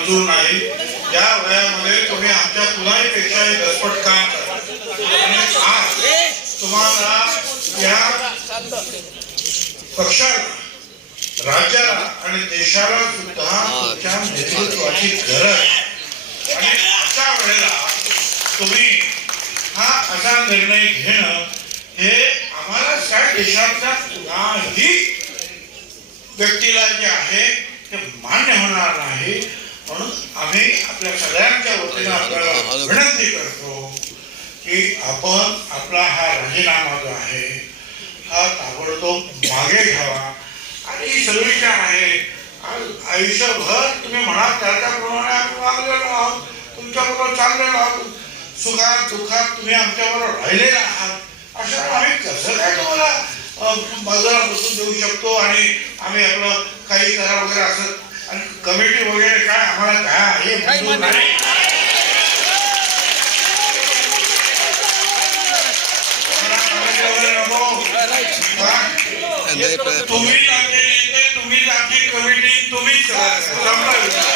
मंजूर नाही या वयामध्ये तुम्ही आमच्या कुणाहीपेक्षाही दसपट का आणि आज तुम्हाला या पक्षाला राज्याला आणि देशाला सुद्धा तुमच्या नेतृत्वाची गरज आणि अशा वेळेला तुम्ही हा असा निर्णय घेणं हे आम्हाला त्या देशातल्या कुणाही व्यक्तीला जे आहे ते मान्य होणार नाही. आपल्या सगळ्यांच्या वतीनं आपल्याला विनंती करतो की आपण आपला हा राजीनामा जो आहे हा ताबडतोब मागे घ्यावा. आणि ही सगळी काय आहे. आयुष्यभर तुम्ही म्हणाल त्या त्याप्रमाणे आपण वागलेलो आहोत तुमच्याबरोबर चाललेलो आहोत. सुखात दुःखात तुम्ही आमच्याबरोबर राहिलेला आहात. अशा आम्ही कसं काय तुम्हाला बाजूला बसून देऊ शकतो? आणि आम्ही आपलं काही करा वगैरे असं आणि कमिटी वगैरे काय आम्हाला काय એમ કઈ મને तुम्ही लागली तुम्ही लागली कमिटी तुम्हीच संपला